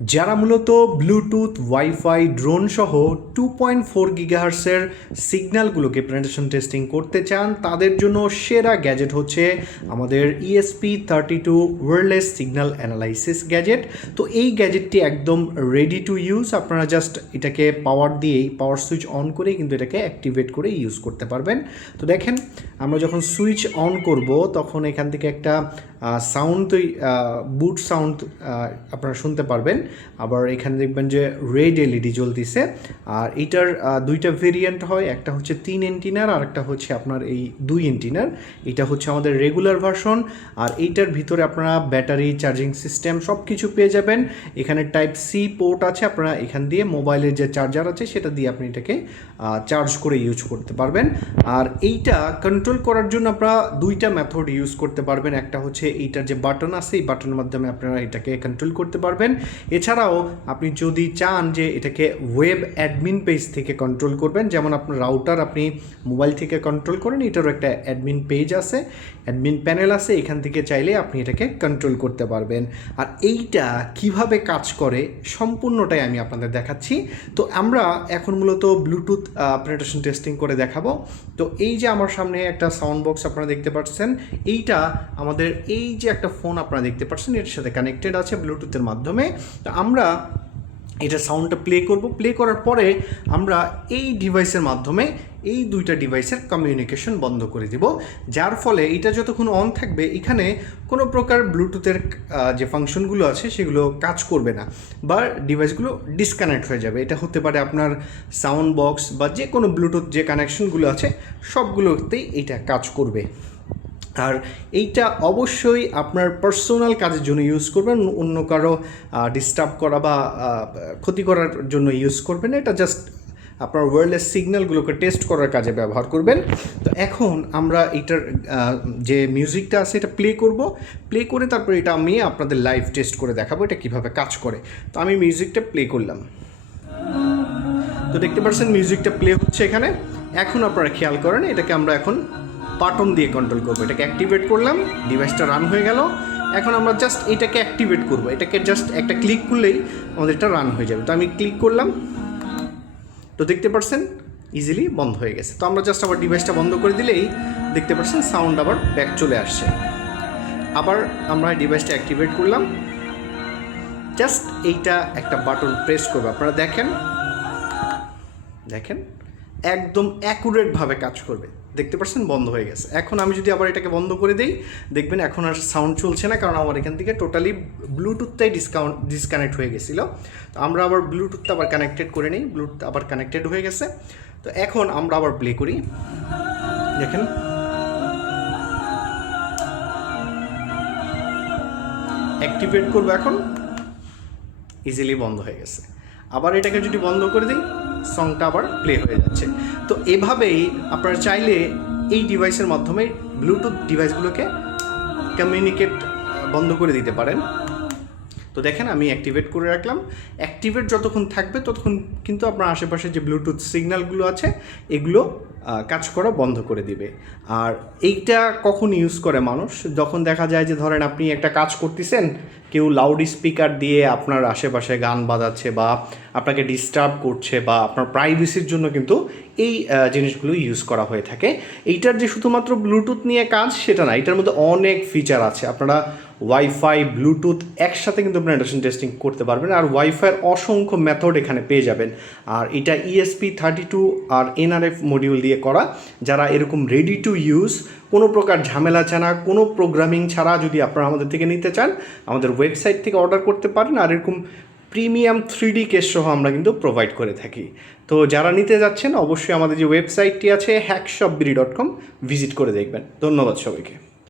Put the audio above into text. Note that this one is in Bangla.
যারা মূলত ব্লুটুথ ওয়াইফাই ড্রোন সহ 2.4 গিগাহার্টসের সিগন্যালগুলোকে পেনিট্রেশন টেস্টিং করতে চান তাদের জন্য সেরা গ্যাজেট হচ্ছে আমাদের ESP32 wireless signal analysis gadget. তো এই গ্যাজেটটি একদম রেডি টু ইউজ। আপনারা জাস্ট এটাকে পাওয়ার সুইচ অন করেই কিন্তু এটাকে অ্যাক্টিভেট করে ইউজ করতে পারবেন। তো দেখেন, আমরা যখন সুইচ অন করব তখন এখান থেকে একটা সাউন্ড বুট সাউন্ড আপনারা শুনতে পারবেন। আবার এখানে দেখবেন যে রেড এলইডি জ্বলতেছে। আর এইটার দুইটা ভেরিয়েন্ট হয়, একটা হচ্ছে 3 এন্টিনার আর একটা হচ্ছে আপনার এই 2 এন্টিনার। এটা হচ্ছে আমাদের রেগুলার ভার্সন। আর এইটার ভিতরে আপনারা ব্যাটারি, চার্জিং সিস্টেম সব কিছু পেয়ে যাবেন। এখানে টাইপ সি পোর্ট আছে, আপনারা এখান দিয়ে মোবাইলের যে চার্জার আছে সেটা দিয়ে আপনি এটাকে চার্জ করে ইউজ করতে পারবেন। আর এইটা কন্ট্রোল করার জন্য আপনারা দুইটা মেথড ইউজ করতে পারবেন। একটা হচ্ছে এইটার যে বাটন আছে, এই বাটনের মাধ্যমে আপনারা এটাকে কন্ট্রোল করতে পারবেন। এছাড়াও আপনি যদি চান যে এটাকে ওয়েব অ্যাডমিন পেজ থেকে কন্ট্রোল করবেন, যেমন আপনার রাউটার আপনি মোবাইল থেকে কন্ট্রোল করেন, এটারও একটা অ্যাডমিন পেজ আছে, অ্যাডমিন প্যানেল আছে, এখান থেকে চাইলে আপনি এটাকে কন্ট্রোল করতে পারবেন। আর এইটা কিভাবে কাজ করে সম্পূর্ণটাই আমি আপনাদের দেখাচ্ছি। তো আমরা এখন মূলত ব্লুটুথ পেনিট্রেশন টেস্টিং করে দেখাবো। তো এই যে আমার সামনে একটা সাউন্ড বক্স আপনারা দেখতে পাচ্ছেন, এইটা আমাদের এই যে একটা ফোন আপনারা দেখতে পাচ্ছেন এর সাথে কানেক্টেড আছে ব্লুটুথের মাধ্যমে। তো আমরা এটা সাউন্ডটা প্লে করব। প্লে করার পরে আমরা এই ডিভাইসের মাধ্যমে এই দুইটা ডিভাইসের কমিউনিকেশন বন্ধ করে দিব, যার ফলে এটা যতক্ষণ অন থাকবে এখানে কোনো প্রকার ব্লুটুথের যে ফাংশনগুলো আছে সেগুলো কাজ করবে না বা ডিভাইসগুলো ডিসকানেক্ট হয়ে যাবে। এটা হতে পারে আপনার সাউন্ড বক্স বা যে কোনো ব্লুটুথ যে কানেকশনগুলো আছে সবগুলোতেই এটা কাজ করবে। আর এইটা অবশ্যই আপনার পার্সোনাল কাজের জন্য ইউজ করবেন, অন্য কারো ডিস্টার্ব করা বা ক্ষতি করার জন্য ইউজ করবেন। এটা জাস্ট আপনার ওয়্যারলেস সিগন্যালগুলোকে টেস্ট করার কাজে ব্যবহার করবেন। তো এখন আমরা এটার যে মিউজিকটা আছে এটা প্লে করব। প্লে করে তারপর এটা আমি আপনাদের লাইভ টেস্ট করে দেখাবো এটা কীভাবে কাজ করে। তো আমি মিউজিকটা প্লে করলাম। তো দেখতে পাচ্ছেন মিউজিকটা প্লে হচ্ছে এখানে। এখন আপনারা খেয়াল করেন, এটাকে আমরা এখন বাটন দিয়ে কন্ট্রোল করবো। এটাকে অ্যাক্টিভেট করলাম, ডিভাইসটা রান হয়ে গেল। এখন আমরা জাস্ট এটাকে অ্যাক্টিভেট করবো, এটাকে জাস্ট একটা ক্লিক করলেই আমাদের এটা রান হয়ে যাবে। তো আমি ক্লিক করলাম, তো দেখতে পাচ্ছেন ইজিলি বন্ধ হয়ে গেছে। তো আমরা জাস্ট আবার ডিভাইসটা বন্ধ করে দিলেই দেখতে পাচ্ছেন সাউন্ড আবার ব্যাক চলে আসছে। আবার আমরা ডিভাইসটা অ্যাক্টিভেট করলাম, জাস্ট এইটা একটা বাটন প্রেস করবো। আপনারা দেখেন একদম অ্যাকুরেটভাবে কাজ করবে। দেখতে পাচ্ছেন বন্ধ হয়ে গেছে। এখন আমি যদি আবার এটাকে বন্ধ করে দিই, দেখবেন এখন আর সাউন্ড চলছে না, কারণ আমার এখান থেকে টোটালি ব্লুটুথটাই ডিসকানেক্ট হয়ে গেছিলো। তো আমরা আবার ব্লুটুথটা আবার কানেক্টেড করে নিই, ব্লুটুথ আবার কানেক্টেড হয়ে গেছে। তো এখন আমরা আবার প্লে করি, দেখেন অ্যাক্টিভেট করবো, এখন ইজিলি বন্ধ হয়ে গেছে। আবার এটাকে যদি বন্ধ করে দিই, সংটা আবার প্লে হয়ে যাচ্ছে। তো এভাবেই আপনারা চাইলে এই ডিভাইসের মাধ্যমে ব্লুটুথ ডিভাইসগুলোকে কমিউনিকেট বন্ধ করে দিতে পারেন। তো দেখেন আমি অ্যাক্টিভেট করে রাখলাম। অ্যাক্টিভেট যতক্ষণ থাকবে ততক্ষণ কিন্তু আপনার আশেপাশে যে ব্লুটুথ সিগন্যালগুলো আছে এগুলো কাজ করা বন্ধ করে দিবে। আর এইটা কখন ইউজ করে মানুষ, যখন দেখা যায় যে ধরেন আপনি একটা কাজ করতেছেন, কেউ লাউড স্পিকার দিয়ে আপনার আশেপাশে গান বাজাচ্ছে বা আপনাকে ডিস্টার্ব করছে বা আপনার প্রাইভেসির জন্য কিন্তু এই জিনিসগুলো ইউজ করা হয়ে থাকে। এইটার যে শুধুমাত্র ব্লুটুথ নিয়ে কাজ সেটা না, এটার মধ্যে অনেক ফিচার আছে। আপনারা ওয়াইফাই, ব্লুটুথ একসাথে কিন্তু পেনিট্রেশন টেস্টিং করতে পারবেন। আর ওয়াইফাইয়ের অসংখ্য মেথড এখানে পেয়ে যাবেন। আর এটা ESP32 আর NRF মডিউল দিয়ে করা। যারা এরকম রেডি টু ইউজ, কোনো প্রকার ঝামেলা ছাড়া, কোনো প্রোগ্রামিং ছাড়া যদি আপনারা আমাদের থেকে নিতে চান, আমাদের ওয়েবসাইট থেকে অর্ডার করতে পারেন। আর এরকম প্রিমিয়াম 3D কেস সহ আমরা কিন্তু প্রোভাইড করে থাকি। তো যারা নিতে যাচ্ছেন অবশ্যই আমাদের যে ওয়েবসাইটটি আছে hackshopbiri.com ভিজিট করে দেখবেন। ধন্যবাদ সবাইকে।